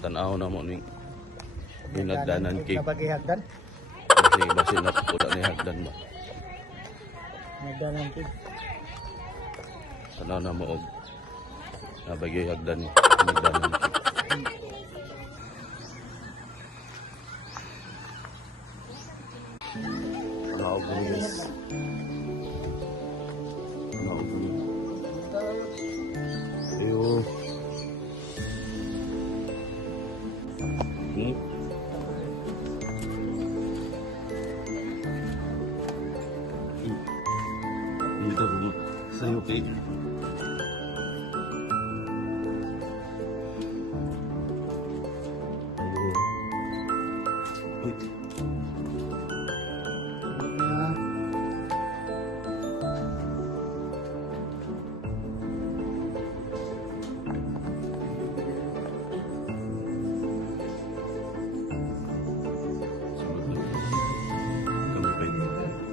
Tanaw na mo ni hinagdanan kay. Nabagi hagdan. Kasi basi na pula ni hagdan ba. Hagdanan kay. Tanaw na mo og nabagi hagdan ni hinagdanan kay. Tanaw ko guys. Tanaw ko. Ayo. Dito rin sa UP.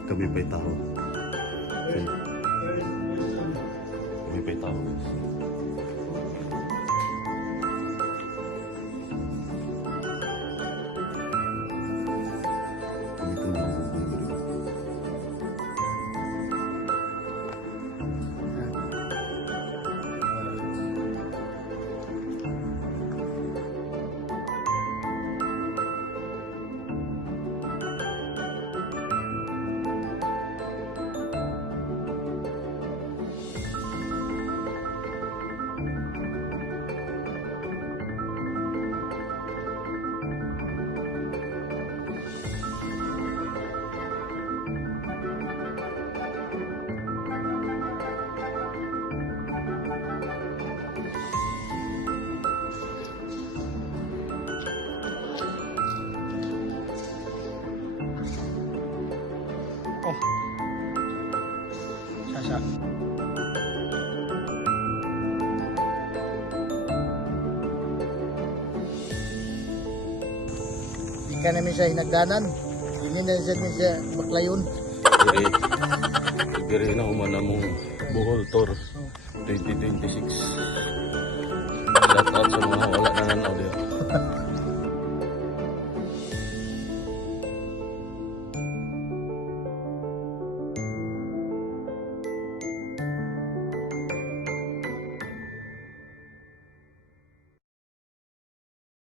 Kami pa'y tao. Kami pa'y tao. Kami tumulong. Oh. Sasa. Ika namin siya hinagdanan. Hindi na siya baklayon. Diri na umana mong Bohol Tour 2026. Shout out sa mga wala na nanood.